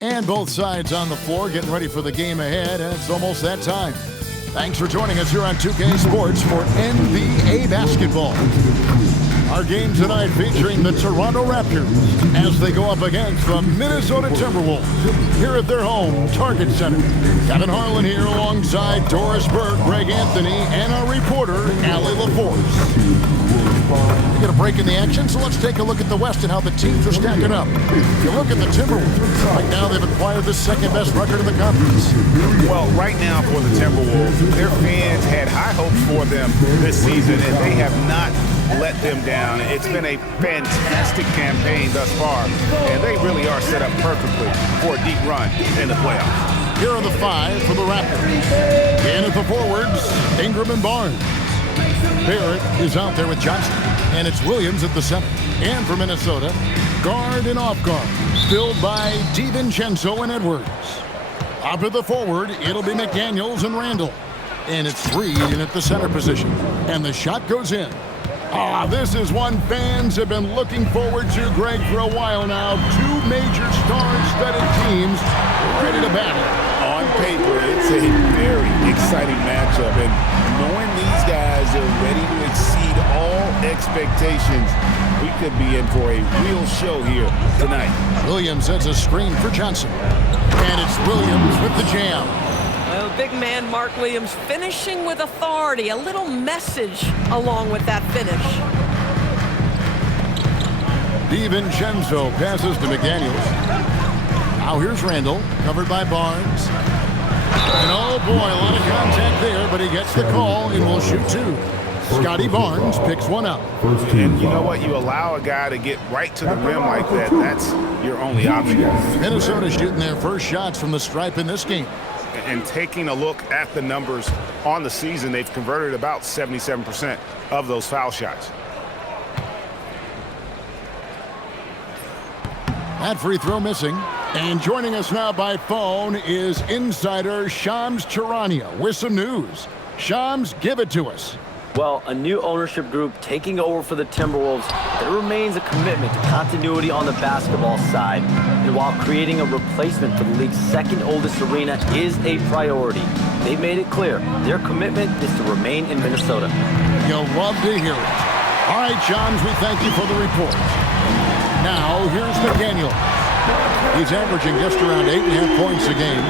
And both sides on the floor getting ready for the game ahead, and it's almost that time. Thanks for joining us here on 2K Sports for NBA basketball. Our game tonight featuring the Toronto Raptors as they go up against the Minnesota Timberwolves here at their home, Target Center. Kevin Harlan here alongside Doris Burke, Greg Anthony, and our reporter, Allie LaForce. We get a break in the action, so let's take a look at the West and how the teams are stacking up. If you look at the Timberwolves, right now they've acquired the second-best record in the conference. Well, right now for the Timberwolves, their fans had high hopes for them this season, and they have not let them down. It's been a fantastic campaign thus far, and they really are set up perfectly for a deep run in the playoffs. Here are the five for the Raptors. In at the forwards, Ingram and Barnes. Barrett is out there with Johnson, and it's Williams at the center. And for Minnesota, guard and off guard, filled by DiVincenzo and Edwards. Up at the forward, it'll be McDaniels and Randall. And it's Reed in at the center position. And the shot goes in. This is one fans have been looking forward to, Greg, for a while now. Two major star-studded teams ready to battle. On paper, it's a very exciting matchup, and knowing these guys are ready to exceed all expectations, we could be in for a real show here tonight. Williams sets a screen for Johnson, and it's Williams with the jam. Well, big man Mark Williams finishing with authority. A little message along with that finish. DiVincenzo passes to McDaniels. Now here's Randall, covered by Barnes. And oh boy, a lot of contact there, but he gets the call and will shoot two. Scotty Barnes picks one up. And you know what? You allow a guy to get right to the rim like that, that's your only option. Minnesota shooting their first shots from the stripe in this game. And taking a look at the numbers on the season, they've converted about 77% of those foul shots. That free throw missing. And joining us now by phone is insider Shams Charania with some news. Shams, give it to us. Well, a new ownership group taking over for the Timberwolves. There remains a commitment to continuity on the basketball side. And while creating a replacement for the league's second oldest arena is a priority, they've made it clear their commitment is to remain in Minnesota. You'll love to hear it. All right, Shams, we thank you for the report. Now, here's McDaniel. He's averaging just around 8.5 points a game.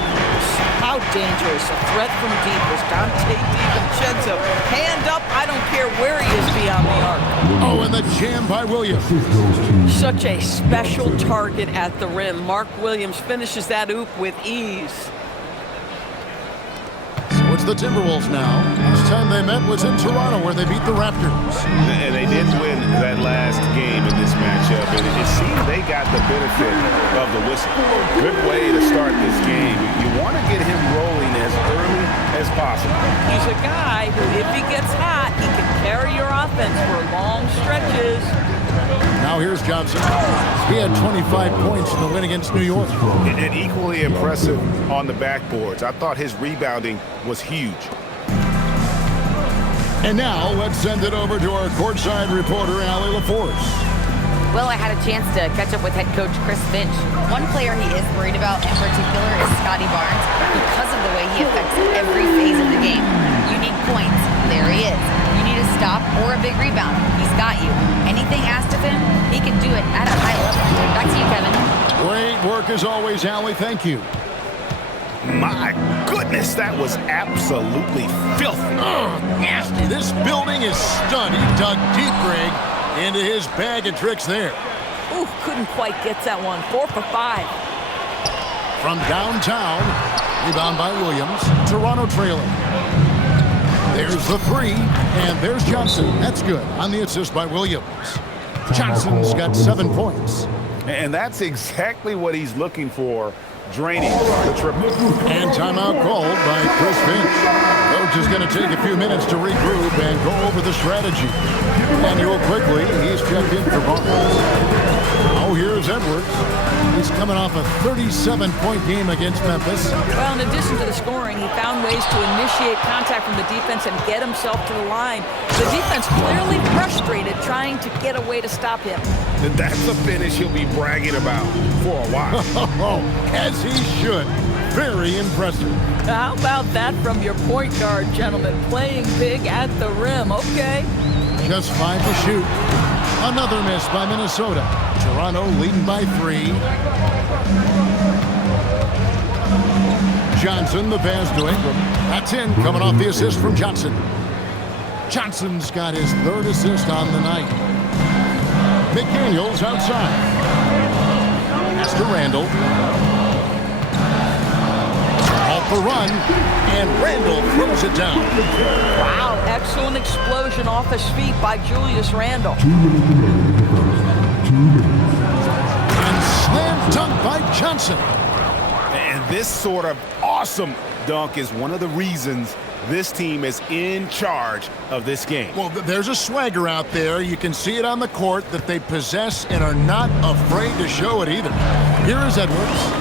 How dangerous a threat from deep is Dante DiVincenzo. Hand up, I don't care where he is beyond the arc. Oh, and the jam by Williams. Such a special target at the rim. Mark Williams finishes that oop with ease. So it's the Timberwolves now. Last time they met was in Toronto, where they beat the Raptors. And they did win that last game in this matchup, and it seemed they got the benefit of the whistle. Good way to start this game. You want to get him rolling as early as possible. He's a guy who, if he gets hot, he can carry your offense for long stretches. Now here's Johnson. He had 25 points in the win against New York. And equally impressive on the backboards. I thought his rebounding was huge. And now let's send it over to our courtside reporter, Allie LaForce. Well, I had a chance to catch up with head coach Chris Finch. One player he is worried about in particular is Scotty Barnes because of the way he affects every phase of the game. You need points. There he is. You need a stop or a big rebound. He's got you. Anything asked of him, he can do it at a high level. Back to you, Kevin. Great work as always, Allie. Thank you. My goodness, that was absolutely filthy. Nasty. This building is stunned. He dug deep, Greg, into his bag of tricks there. Ooh, couldn't quite get that one. 4 for 5. From downtown, rebound by Williams. Toronto trailing. There's the three, and there's Johnson. That's good on the assist by Williams. Johnson's got 7 points. And that's exactly what he's looking for, draining the triple. And timeout called by Chris Finch. Coach is going to take a few minutes to regroup and go over the strategy. Manuel quickly, he's checked in for Barnes. Oh, here's Edwards. He's coming off a 37-point game against Memphis. Well, in addition to the scoring, he found ways to initiate contact from the defense and get himself to the line. The defense clearly frustrated trying to get a way to stop him. That's a finish he'll be bragging about for a while. As he should. Very impressive. How about that from your point guard, gentlemen? Playing big at the rim, okay? Just 5 to shoot. Another miss by Minnesota. Toronto leading by 3. Johnson, the pass to Ingram. That's in, coming off the assist from Johnson. Johnson's got his 3rd assist on the night. McDaniels outside. Pass to Randall. Off the run, and Randall throws it down. Wow, excellent explosion off his feet by Julius Randle. And slam dunk by Johnson. And this sort of awesome dunk is one of the reasons this team is in charge of this game. Well, there's a swagger out there. You can see it on the court that they possess and are not afraid to show it either. Here is Edwards.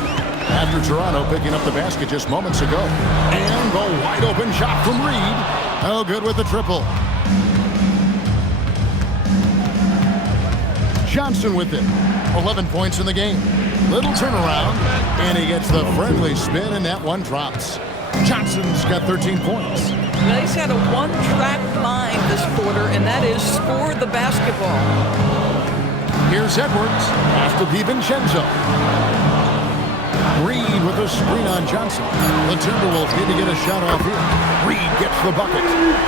After Toronto picking up the basket just moments ago. And the wide open shot from Reed. Oh, good with the triple. Johnson with it. 11 points in the game. Little turnaround. And he gets the friendly spin, and that one drops. Johnson's got 13 points. Well, he's had a one-track mind this quarter, and that is score the basketball. Here's Edwards. Pass to DiVincenzo. Reed with a screen on Johnson. The Timberwolves need to get a shot off here. Reed gets the bucket.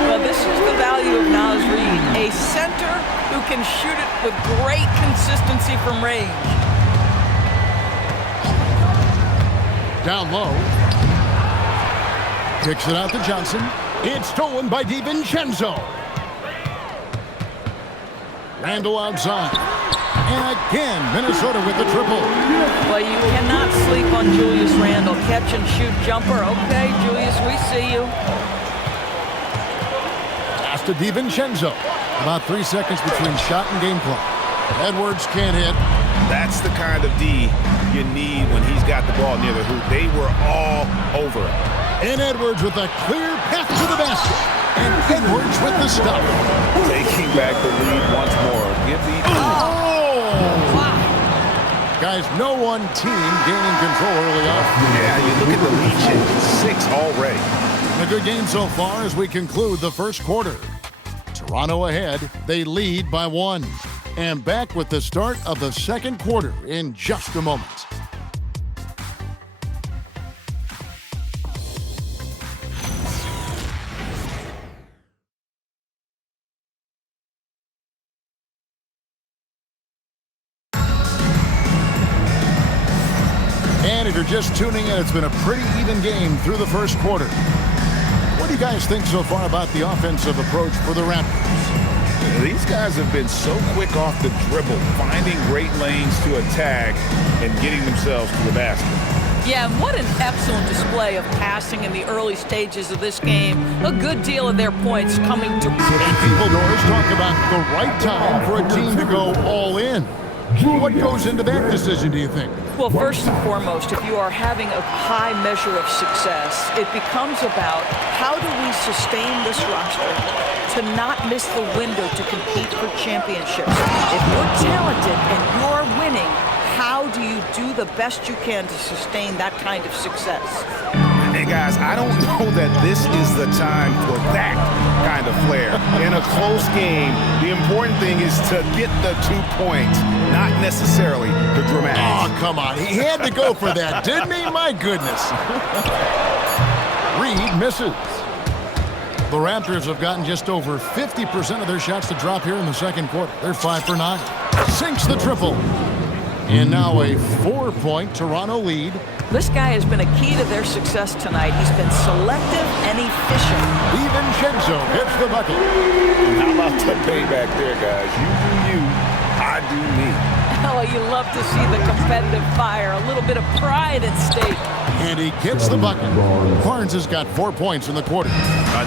Well, this is the value of Naz Reid, a center who can shoot it with great consistency from range. Down low. Kicks it out to Johnson. It's stolen by DiVincenzo. Randall outside. And again, Minnesota with the triple. Well, you cannot sleep on Julius Randle. Catch and shoot jumper. Okay, Julius, we see you. Pass to DiVincenzo. About 3 seconds between shot and game clock. Edwards can't hit. That's the kind of D you need when he's got the ball near the hoop. They were all over it. And Edwards with a clear path to the basket. And Edwards with the stop. Taking back the lead once more. Give the... Wow. Guys, no one team gaining control early on. Yeah, you look at the lead change. 6 already. A good game so far as we conclude the first quarter. Toronto ahead. They lead by 1. And back with the start of the second quarter in just a moment. And if you're just tuning in, it's been a pretty even game through the first quarter. What do you guys think so far about the offensive approach for the Raptors? These guys have been so quick off the dribble, finding great lanes to attack and getting themselves to the basket. Yeah, and what an excellent display of passing in the early stages of this game. A good deal of their points coming to... And people always talk about the right time for a team to go all in. What goes into that decision, do you think? Well, first and foremost, if you are having a high measure of success, it becomes about how do we sustain this roster to not miss the window to compete for championships. If you're talented and you're winning, how do you do the best you can to sustain that kind of success? Hey guys, I don't know that this is the time for that kind of flair. In a close game, the important thing is to get the 2 points, not necessarily the dramatics. Oh, come on. He had to go for that, didn't he? My goodness. Reed misses. The Raptors have gotten just over 50% of their shots to drop here in the second quarter. They're 5 for 9. Sinks the triple. And now a 4-point Toronto lead. This guy has been a key to their success tonight. He's been selective and efficient. DiVincenzo hits the bucket. How about the payback there, guys? You do you, I do me. Oh, you love to see the competitive fire. A little bit of pride at stake. And he gets the bucket. Barnes has got 4 points in the quarter.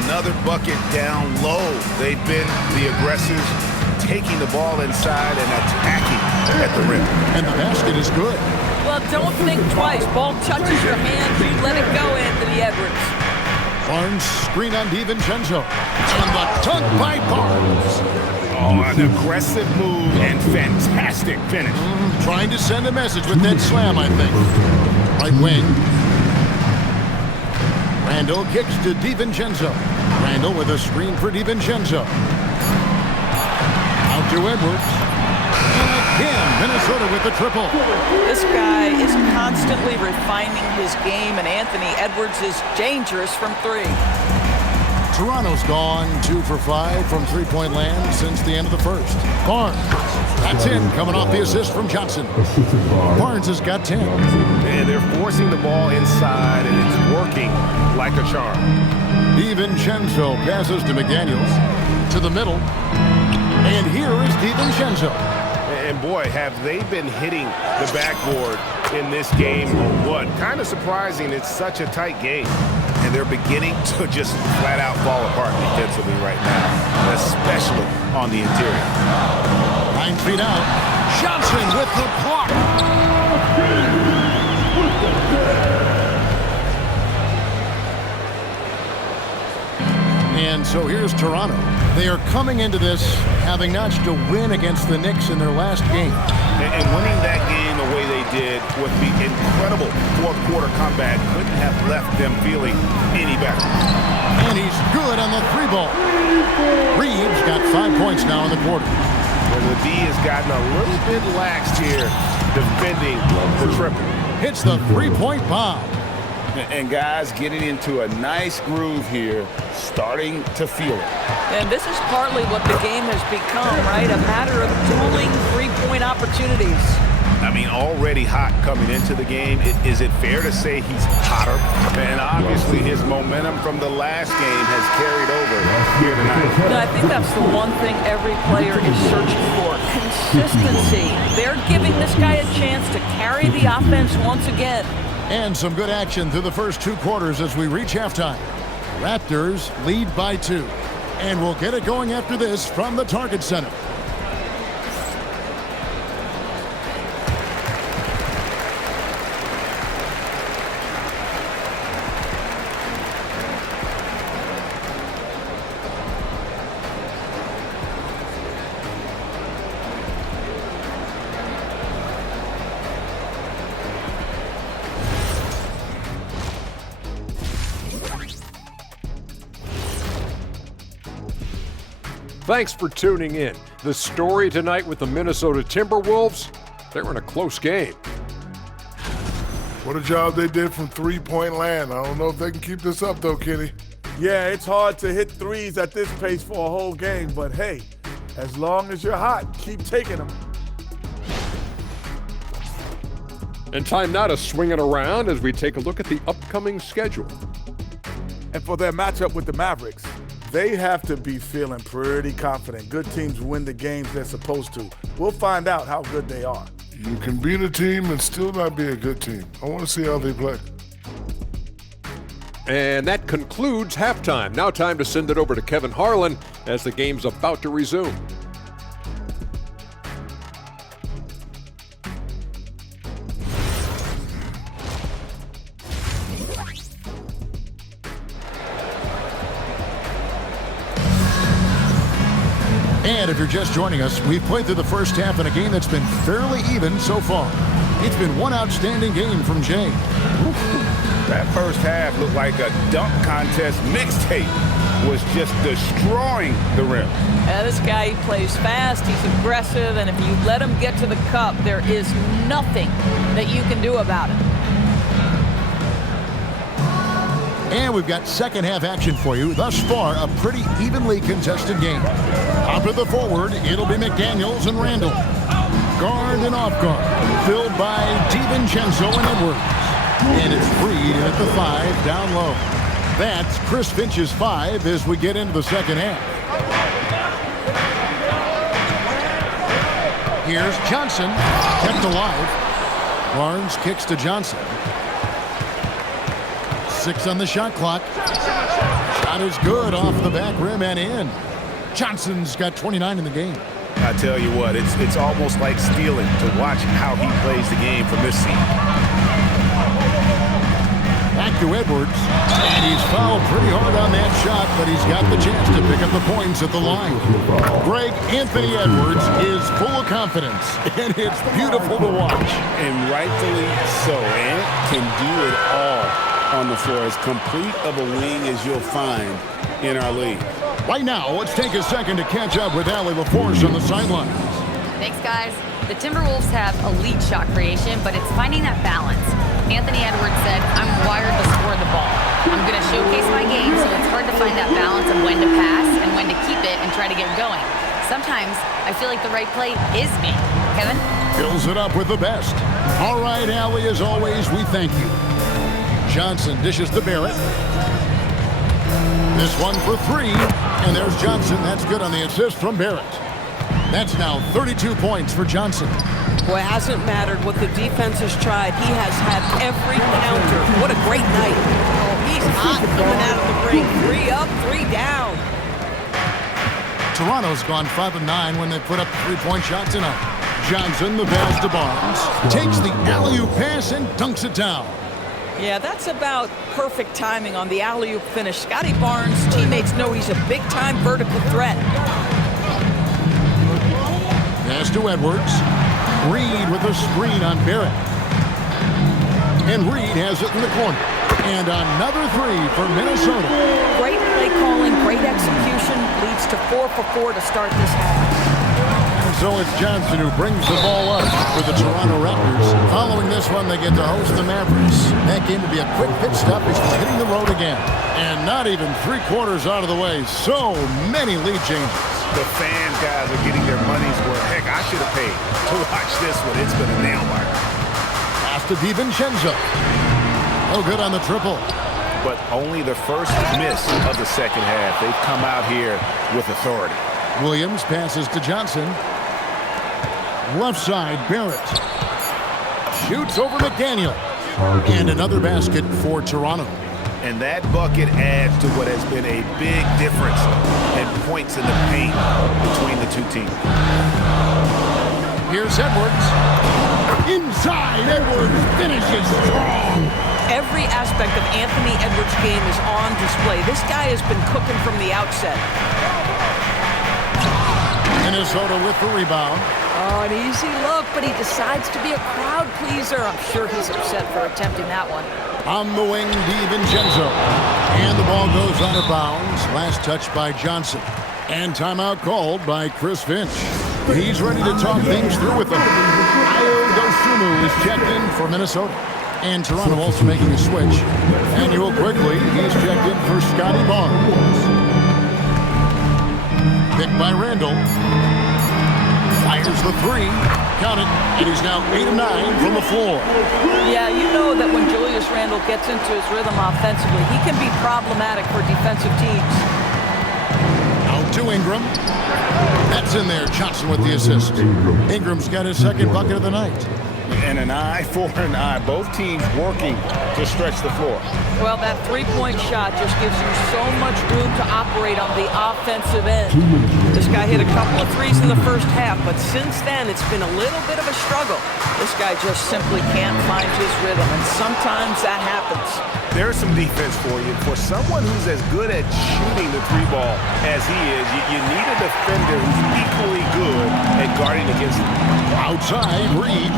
Another bucket down low. They've been the aggressors, taking the ball inside and attacking at the rim. And the basket is good. Well, don't think twice. Ball touches your hand, you let it go, Anthony Edwards. Barnes screen on DiVincenzo. And the dunk by Barnes. Oh, an aggressive move and fantastic finish. Trying to send a message with that slam, I think. Right wing. Randall kicks to DiVincenzo. Randall with a screen for DiVincenzo. Out to Edwards. And again, Minnesota with the triple. This guy is constantly refining his game, and Anthony Edwards is dangerous from three. Toronto's gone 2 for 5 from three-point land since the end of the first. Barnes, that's in, coming off the assist from Johnson. Barnes has got 10. And they're forcing the ball inside, and it's working like a charm. DiVincenzo passes to McDaniels. To the middle. And here is DiVincenzo. And boy, have they been hitting the backboard in this game or what? Kind of surprising. It's such a tight game. And they're beginning to just flat out fall apart defensively right now, especially on the interior. 9 feet out. Johnson with the block. And so here's Toronto. They are coming into this having notched a win against the Knicks in their last game. And winning that game the way they did with the incredible fourth-quarter comeback couldn't have left them feeling any better. And he's good on the three ball. Reeves got 5 points now in the quarter. And the D has gotten a little bit lax here defending the triple. Hits the three-point bomb. And guys getting into a nice groove here, starting to feel it. And this is partly what the game has become, right? A matter of dueling three-point opportunities. I mean, already hot coming into the game. Is it fair to say he's hotter? And obviously his momentum from the last game has carried over here tonight. No, I think that's the one thing every player is searching for, consistency. They're giving this guy a chance to carry the offense once again. And some good action through the first 2 quarters as we reach halftime. Raptors lead by 2. And we'll get it going after this from the Target Center. Thanks for tuning in. The story tonight with the Minnesota Timberwolves, they're in a close game. What a job they did from three-point land. I don't know if they can keep this up, though, Kenny. Yeah, it's hard to hit threes at this pace for a whole game, but hey, as long as you're hot, keep taking them. And time now to swing it around as we take a look at the upcoming schedule. And for their matchup with the Mavericks, they have to be feeling pretty confident. Good teams win the games they're supposed to. We'll find out how good they are. You can beat a team and still not be a good team. I want to see how they play. And that concludes halftime. Now time to send it over to Kevin Harlan as the game's about to resume. And if you're just joining us, we've played through the first half in a game that's been fairly even so far. It's been one outstanding game from Jay. That first half looked like a dunk contest mixtape was just destroying the rim. And this guy, he plays fast, he's aggressive, and if you let him get to the cup, there is nothing that you can do about it. And we've got second half action for you. Thus far, a pretty evenly contested game. Top of the forward, it'll be McDaniels and Randall. Guard and off guard, filled by DiVincenzo and Edwards. And it's Freed at the 5, down low. That's Chris Finch's 5 as we get into the second half. Here's Johnson, kept alive. Barnes kicks to Johnson. 6 on the shot clock. Shot is good off the back rim and in. Johnson's got 29 in the game. I tell you what, it's almost like stealing to watch how he plays the game from this seat. Back to Edwards. And he's fouled pretty hard on that shot, but he's got the chance to pick up the points at the line. Greg, Anthony Edwards is full of confidence, and it's beautiful to watch. And rightfully so. Ant can do it all on the floor. As complete of a wing as you'll find in our league. Right now, let's take a second to catch up with Allie LaForce on the sidelines. Thanks, guys. The Timberwolves have elite shot creation, but it's finding that balance. Anthony Edwards said, I'm wired to score the ball. I'm going to showcase my game, so it's hard to find that balance of when to pass and when to keep it and try to get going. Sometimes I feel like the right play is me. Kevin? Fills it up with the best. All right, Allie, as always, we thank you. Johnson dishes to Barrett. This one for three, and there's Johnson. That's good on the assist from Barrett. That's now 32 points for Johnson. Boy, it hasn't mattered what the defense has tried. He has had every counter. What a great night. Oh, he's hot coming out of the break. 3 up, 3 down. Toronto's gone 5 of 9 when they put up the three-point shot tonight. Johnson, the pass to Barnes, takes the alley-oop pass and dunks it down. Yeah, that's about perfect timing on the alley-oop finish. Scotty Barnes' teammates know he's a big-time vertical threat. Pass to Edwards. Reed with a screen on Barrett. And Reed has it in the corner. And another three for Minnesota. Great play calling, great execution, leads to 4 for 4 to start this half. And so it's Johnson who brings the ball up for the Toronto Raptors. Following this one, they get to host the Mavericks. That game will be a quick pit stop before hitting the road again. And not even 3/4 out of the way. So many lead changes. The fan guys are getting their money's worth. Heck, I should have paid to watch this one. It's been a nail biter. Pass to DiVincenzo. No good on the triple. But only the first miss of the second half. They've come out here with authority. Williams passes to Johnson. Left side, Barrett. Shoots over McDaniel. And another basket for Toronto. And that bucket adds to what has been a big difference in points in the paint between the two teams. Here's Edwards. Inside, Edwards finishes strong. Every aspect of Anthony Edwards' game is on display. This guy has been cooking from the outset. Minnesota with the rebound. Oh, an easy look, but he decides to be a crowd pleaser. I'm sure he's upset for attempting that one. On the wing, DiVincenzo. And the ball goes out of bounds. Last touch by Johnson. And timeout called by Chris Finch. He's ready to talk things through with them. Ayo Dosunmu is checked in for Minnesota. And Toronto also making a switch. Manuel quickly, he's checked in for Scotty Barnes. Picked by Randall. Fires the three. Count it. And he's now 8 of 9 from the floor. Yeah, you know that when Julius Randle gets into his rhythm offensively, he can be problematic for defensive teams. Out to Ingram. That's in there. Johnson with the assist. Ingram's got his second bucket of the night. And an eye for an eye. Both teams working to stretch the floor. Well, that three-point shot just gives you so much room to operate on the offensive end. This guy hit a couple of threes in the first half, but since then, it's been a little bit of a struggle. This guy just simply can't find his rhythm, and sometimes that happens. There's some defense for you. For someone who's as good at shooting the three ball as he is, you need a defender who's equally good at guarding against him. Outside, Reed.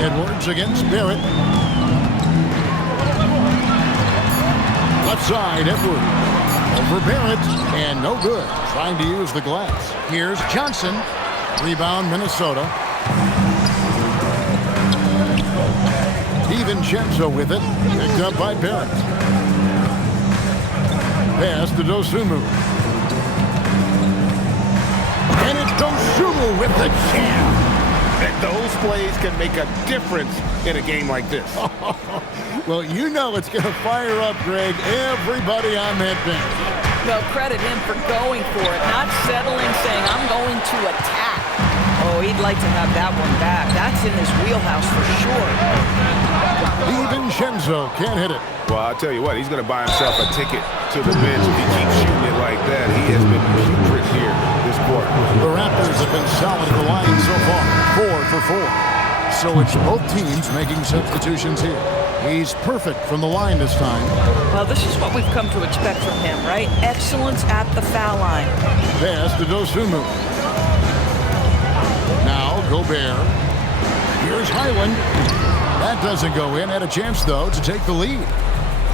Edwards against Barrett. Left side, Edwards. Over Barrett, and no good. Trying to use the glass. Here's Johnson. Rebound, Minnesota. DiVincenzo with it. Picked up by Barrett. Pass to Dosunmu. And it's Dosunmu with the jam. And those plays can make a difference in a game like this. Well, you know it's going to fire up, Greg, everybody on that bench. Well, credit him for going for it, not settling, saying, I'm going to attack. Oh, he'd like to have that one back. That's in his wheelhouse for sure. DiVincenzo can't hit it. Well, I'll tell you what, he's going to buy himself a ticket to the bench if he keeps shooting it like that. He has been putrid here this quarter. The Raptors have been solid at the line so far. 4 for 4. So it's both teams making substitutions here. He's perfect from the line this time. Well, this is what we've come to expect from him, right? Excellence at the foul line. Pass to Dosunmu. Now Gobert. Here's Highland. That doesn't go in. Had a chance, though, to take the lead.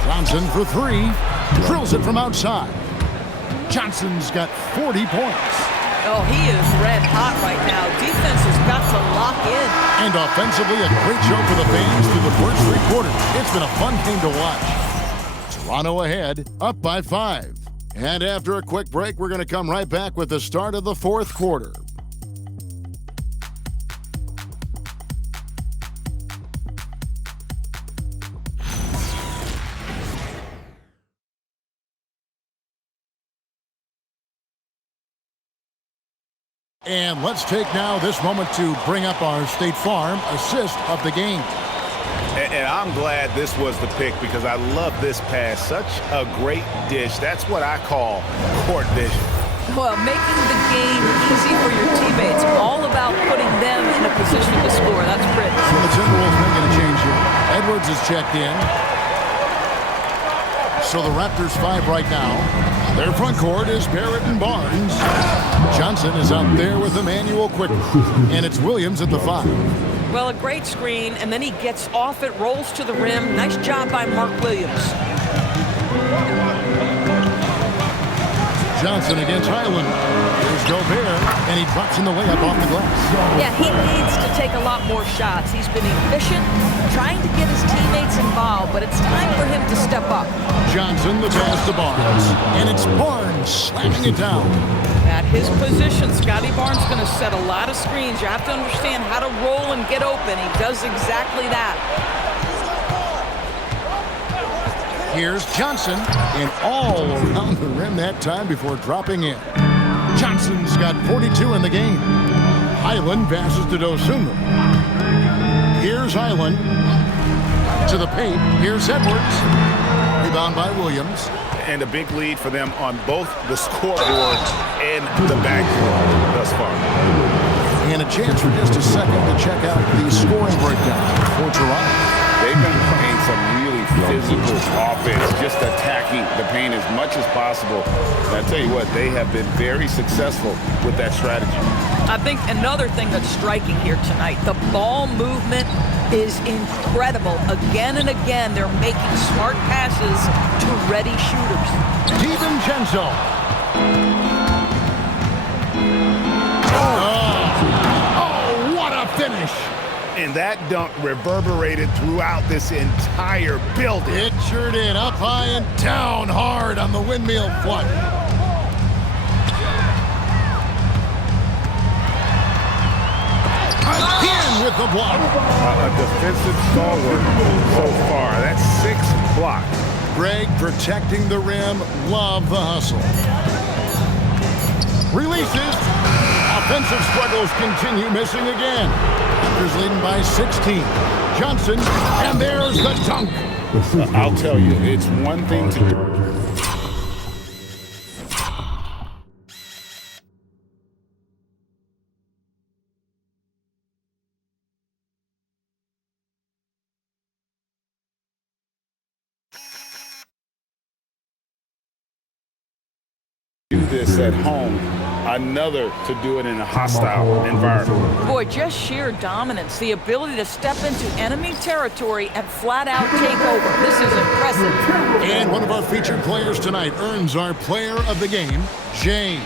Johnson for three. Drills it from outside. Johnson's got 40 points. Oh, he is red hot right now. Defense has got to lock in. And offensively, a great show for the fans through the first three quarters. It's been a fun game to watch. Toronto ahead, up by 5. And after a quick break, we're going to come right back with the start of the fourth quarter. And let's take now this moment to bring up our State Farm assist of the game. And I'm glad this was the pick because I love this pass. Such a great dish. That's what I call court vision. Well, making the game easy for your teammates. All about putting them in a position to score. That's pretty. So the Timberwolves making a change here. Edwards is checked in. So the Raptors 5 right now. Their front court is Barrett and Barnes. Johnson is out there with Emmanuel quickly. And it's Williams at the 5. Well, a great screen, and then he gets off it, rolls to the rim. Nice job by Mark Williams. Johnson against Highland. Here's Gobert, and he drops in the layup off the glass. Yeah, he needs to take a lot more shots. He's been efficient, trying to get his teammates involved, but it's time for him to step up. Johnson, the pass to Barnes, and it's Barnes slamming it down. At his position, Scotty Barnes going to set a lot of screens. You have to understand how to roll and get open. He does exactly that. Here's Johnson, and all around the rim that time before dropping in. Johnson's got 42 in the game. Highland passes to Dosunmu. Here's Highland to the paint. Here's Edwards. Rebound by Williams. And a big lead for them on both the scoreboard and the backboard thus far. And a chance for just a second to check out the scoring breakdown for Toronto. They've been playing some really physical offense, just attacking the paint as much as possible. And I tell you what, they have been very successful with that strategy. I think another thing that's striking here tonight, the ball movement is incredible. Again and again, they're making smart passes to ready shooters. DiVincenzo. Oh, what a finish. And that dunk reverberated throughout this entire building. It sure did. Up high and down hard on the windmill flush. Again with the block. A defensive stalwart so far. That's 6 blocks. Greg protecting the rim. Love the hustle. Releases. Offensive struggles continue, missing again. Raptors leading by 16. Johnson, and there's the dunk. I'll tell you, it's one thing to do this at home, another to do it in a hostile environment. Boy, just sheer dominance, the ability to step into enemy territory and flat out take over. This is impressive. And one of our featured players tonight earns our player of the game, Jay.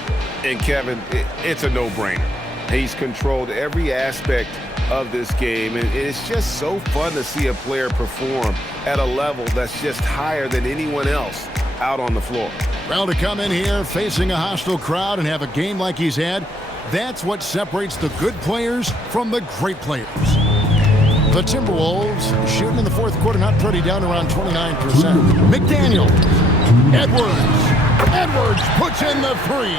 And Kevin, it's a no-brainer. He's controlled every aspect of this game, and it's just so fun to see a player perform at a level that's just higher than anyone else out on the floor. Well, to come in here facing a hostile crowd and have a game like he's had, that's what separates the good players from the great players. The Timberwolves shooting in the fourth quarter, not pretty, down around 29%. McDaniel, Edwards puts in the 3.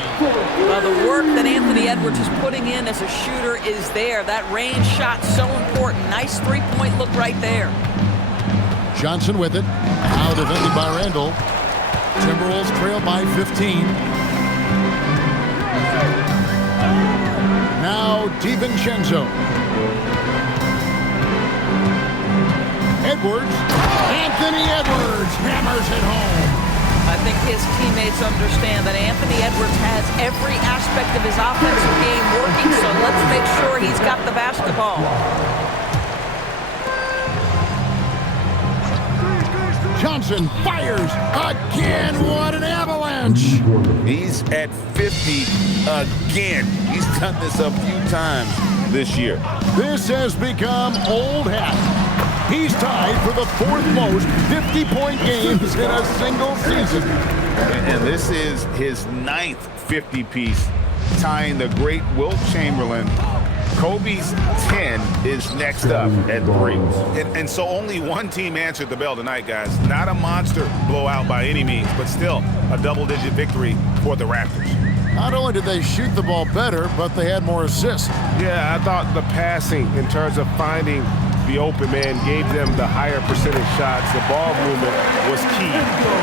Well, the work that Anthony Edwards is putting in as a shooter is there. That range shot so important. Nice three-point look right there. Johnson with it. Now defended by Randall. Timberwolves trail by 15. Now DiVincenzo. Edwards. Anthony Edwards hammers it home. I think his teammates understand that Anthony Edwards has every aspect of his offensive game working, so let's make sure he's got the basketball. Johnson fires again. What an avalanche. He's at 50 again. He's done this a few times this year. This has become old hat. He's tied for the fourth most 50-point games in a single season. And this is his 9th 50-piece, tying the great Wilt Chamberlain. Kobe's 10 is next up at 3. And so only one team answered the bell tonight, guys. Not a monster blowout by any means, but still a double-digit victory for the Raptors. Not only did they shoot the ball better, but they had more assists. Yeah, I thought the passing in terms of finding the open man gave them the higher percentage shots. The ball movement was key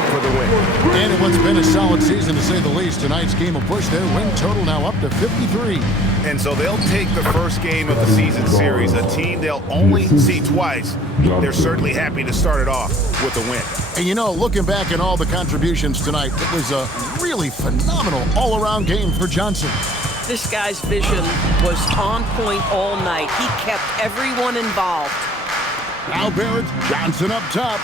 for the win. And in what's been a solid season, to say the least, tonight's game will push their win total now up to 53. And so they'll take the first game of the season series, a team they'll only see twice. They're certainly happy to start it off with a win. And you know, looking back at all the contributions tonight, it was a really phenomenal all-around game for Johnson. This guy's vision was on point all night. He kept everyone involved. Now Barrett, Johnson up top.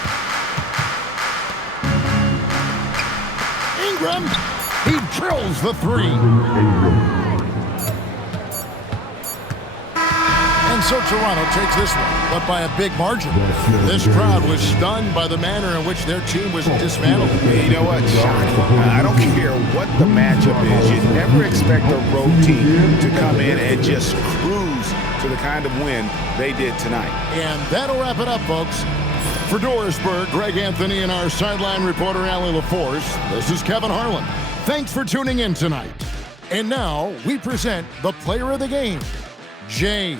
Ingram, he drills the 3. And so Toronto takes this one, but by a big margin. This crowd was stunned by the manner in which their team was dismantled. You know what? Shocking. I don't care what the matchup is. You never expect a road team to come in and just cruise to the kind of win they did tonight. And that'll wrap it up, folks. For Dorisburg, Greg Anthony, and our sideline reporter, Allie LaForce, this is Kevin Harlan. Thanks for tuning in tonight. And now we present the player of the game, Jay